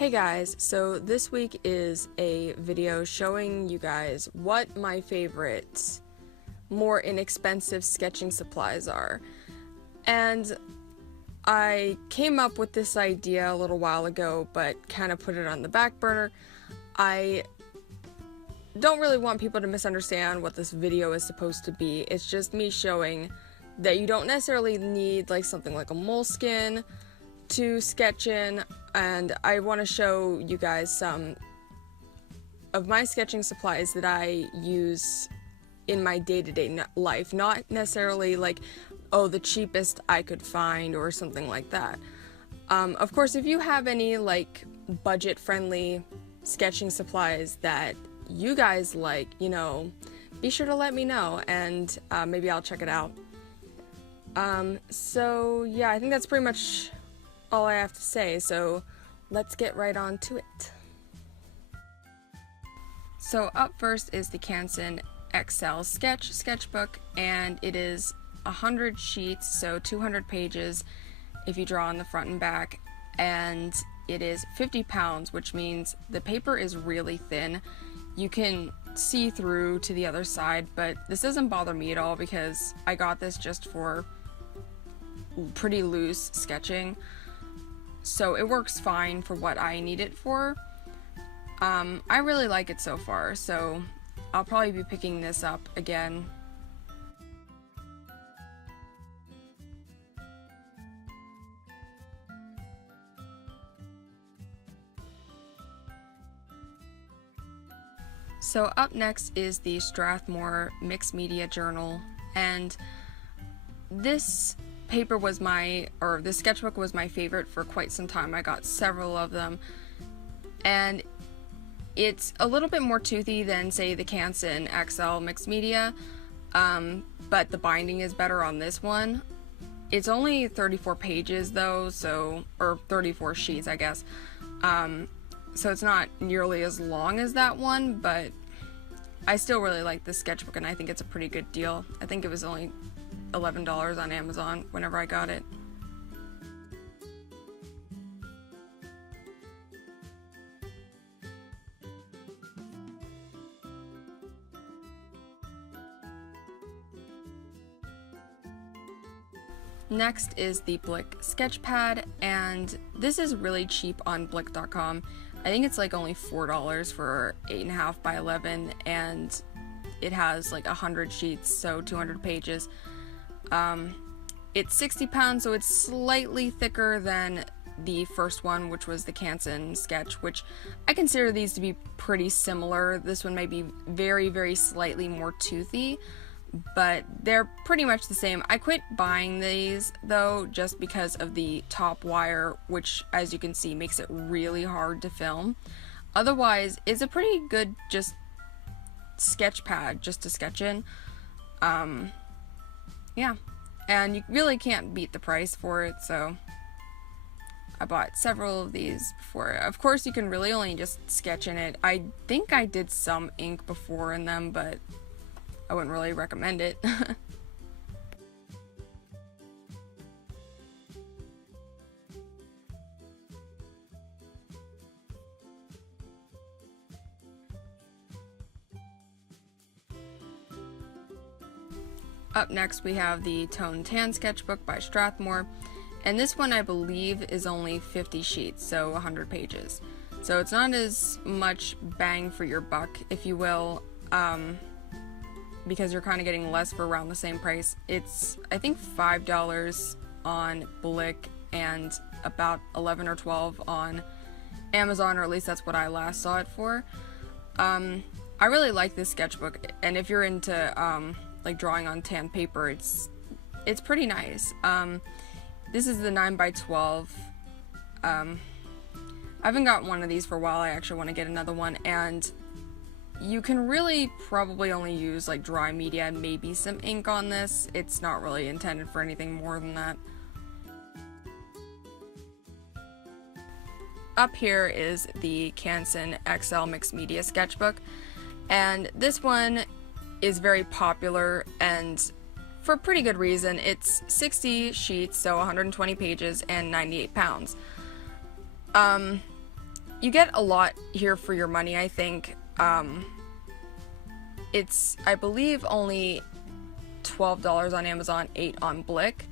Hey guys, so this week is a video showing you guys what my favorite, more inexpensive sketching supplies are. And I came up with this idea a little while ago, but kind of put it on the back burner. I don't really want people to misunderstand what this video is supposed to be. It's just me showing that you don't necessarily need like something like a moleskin to sketch in, and I want to show you guys some of my sketching supplies that I use in my day-to-day life, not necessarily like, oh, the cheapest I could find or something like that. Of course, if you have any like budget-friendly sketching supplies that you guys like, you know, be sure to let me know, and maybe I'll check it out. So yeah, I think that's pretty much all I have to say, so let's get right on to it. So up first is the Canson XL Sketch sketchbook, and it is 100 sheets, so 200 pages if you draw on the front and back, and it is 50 pounds, which means the paper is really thin. You can see through to the other side, but this doesn't bother me at all because I got this just for pretty loose sketching. So it works fine for what I need it for. I really like it so far, so I'll probably be picking this up again. So up next is the Strathmore Mixed Media Journal, and this paper was this sketchbook was my favorite for quite some time. I got several of them, and it's a little bit more toothy than, say, the Canson XL Mixed Media, but the binding is better on this one. It's only 34 pages though, or 34 sheets, I guess, so it's not nearly as long as that one, but I still really like this sketchbook, and I think it's a pretty good deal. I think it was only $11 on Amazon whenever I got it. Next is the Blick Sketch Pad, and this is really cheap on Blick.com. I think it's like only $4 for 8.5 by 11, and it has like 100 sheets, so 200 pages. It's 60 pounds, so it's slightly thicker than the first one, which was the Canson Sketch, which I consider these to be pretty similar. This one may be very, very slightly more toothy, but they're pretty much the same. I quit buying these though just because of the top wire, which, as you can see, makes it really hard to film. Otherwise, it's a pretty good just sketch pad just to sketch in. Yeah, and you really can't beat the price for it, so I bought several of these before. Of course, you can really only just sketch in it. I think I did some ink before in them, but I wouldn't really recommend it. Up next we have the Toned Tan sketchbook by Strathmore, and this one I believe is only 50 sheets, so 100 pages. So it's not as much bang for your buck, if you will, because you're kind of getting less for around the same price. It's, I think, $5 on Blick and about 11 or 12 on Amazon, or at least that's what I last saw it for. I really like this sketchbook, and if you're into like drawing on tan paper, it's pretty nice. This is the 9 by 12. I haven't got one of these for a while. I actually want to get another one, and you can really probably only use like dry media and maybe some ink on this. It's not really intended for anything more than that. Up here is the Canson XL Mixed Media sketchbook, and this one is very popular, and for pretty good reason. It's 60 sheets, so 120 pages, and 98 pounds. you get a lot here for your money, I think. It's, I believe, only $12 on Amazon, $8 on Blick,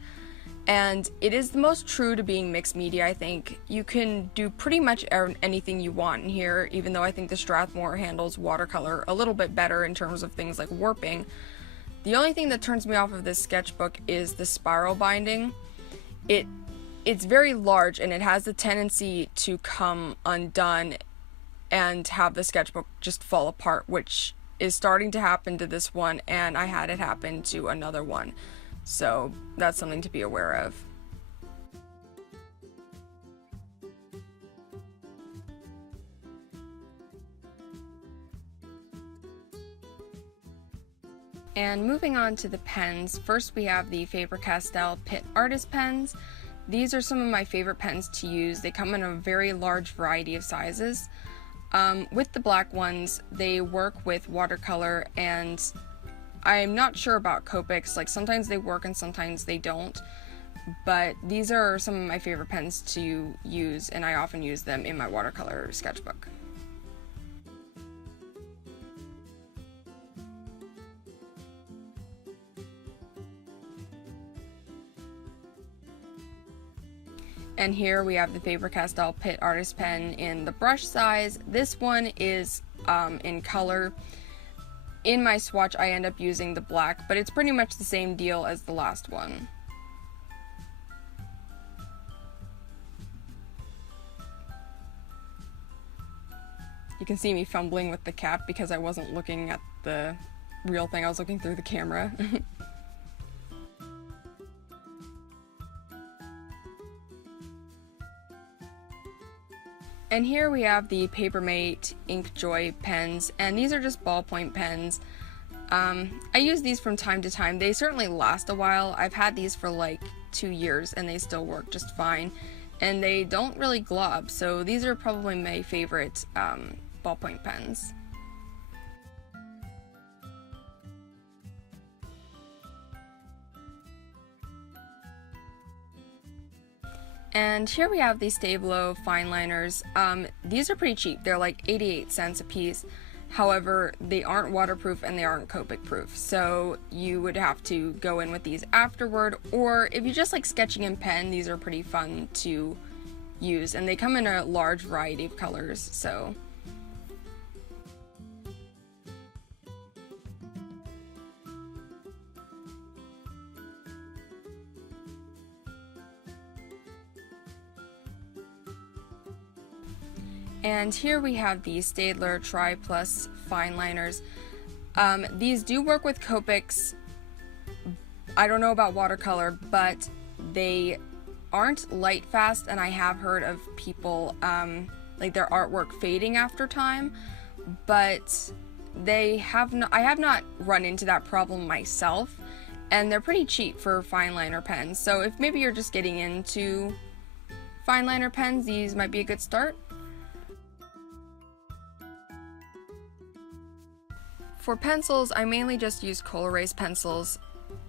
and it is the most true to being mixed media, I think. You can do pretty much anything you want in here, even though I think the Strathmore handles watercolor a little bit better in terms of things like warping. The only thing that turns me off of this sketchbook is the spiral binding. It's very large, and it has the tendency to come undone and have the sketchbook just fall apart, which is starting to happen to this one, and I had it happen to another one. So that's something to be aware of. And moving on to the pens, first we have the Faber-Castell Pitt Artist pens. These are some of my favorite pens to use. They come in a very large variety of sizes. With the black ones, they work with watercolor, and I'm not sure about Copics. Like, sometimes they work and sometimes they don't, but these are some of my favorite pens to use, and I often use them in my watercolor sketchbook. And here we have the Faber-Castell Pitt Artist Pen in the brush size. This one is in color. In my swatch, I end up using the black, but it's pretty much the same deal as the last one. You can see me fumbling with the cap because I wasn't looking at the real thing, I was looking through the camera. And here we have the Papermate Inkjoy pens, and these are just ballpoint pens. I use these from time to time. They certainly last a while. I've had these for like 2 years and they still work just fine. And they don't really glob, so these are probably my favorite ballpoint pens. And here we have the Stabilo Fineliners. These are pretty cheap. They're like 88 cents a piece. However, they aren't waterproof and they aren't Copic proof. So you would have to go in with these afterward, or if you just like sketching in pen, these are pretty fun to use. And they come in a large variety of colors, so. And here we have the Steadler Plus Fineliners. These do work with Copics. I don't know about watercolor, but they aren't light fast, and I have heard of people like their artwork fading after time, but I have not run into that problem myself, and they're pretty cheap for fine liner pens. So if maybe you're just getting into fine liner pens, these might be a good start. For pencils, I mainly just use Col-erase pencils.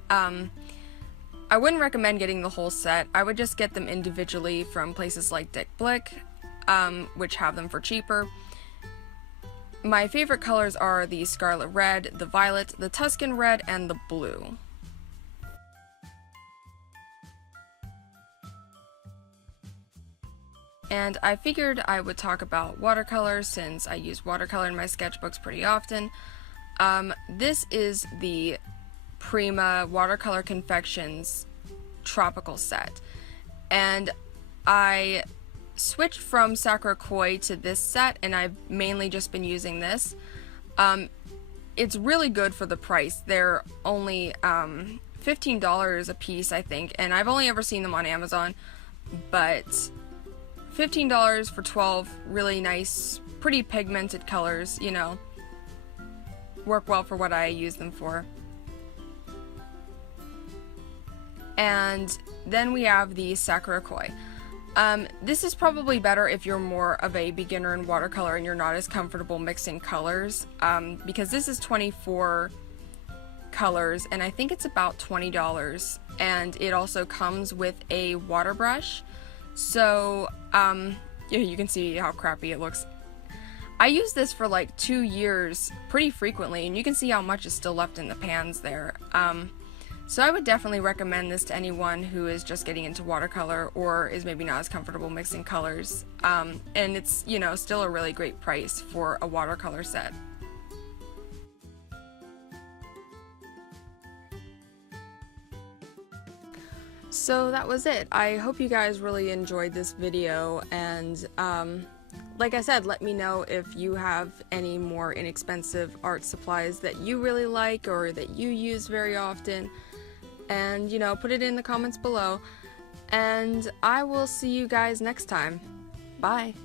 I wouldn't recommend getting the whole set. I would just get them individually from places like Blick, which have them for cheaper. My favorite colors are the Scarlet Red, the Violet, the Tuscan Red, and the Blue. And I figured I would talk about watercolor since I use watercolor in my sketchbooks pretty often. This is the Prima Watercolor Confections Tropical Set, and I switched from Sakura Koi to this set, and I've mainly just been using this. It's really good for the price. They're only $15 a piece, I think, and I've only ever seen them on Amazon, but $15 for 12 really nice, pretty pigmented colors, you know, work well for what I use them for. And then we have the Sakura Koi. This is probably better if you're more of a beginner in watercolor and you're not as comfortable mixing colors, because this is 24 colors and I think it's about $20, and it also comes with a water brush. So you can see how crappy it looks. I used this for like 2 years pretty frequently, and you can see how much is still left in the pans there. So I would definitely recommend this to anyone who is just getting into watercolor or is maybe not as comfortable mixing colors. And it's, you know, still a really great price for a watercolor set. So that was it. I hope you guys really enjoyed this video, and like I said, let me know if you have any more inexpensive art supplies that you really like or that you use very often. And, you know, put it in the comments below. And I will see you guys next time. Bye.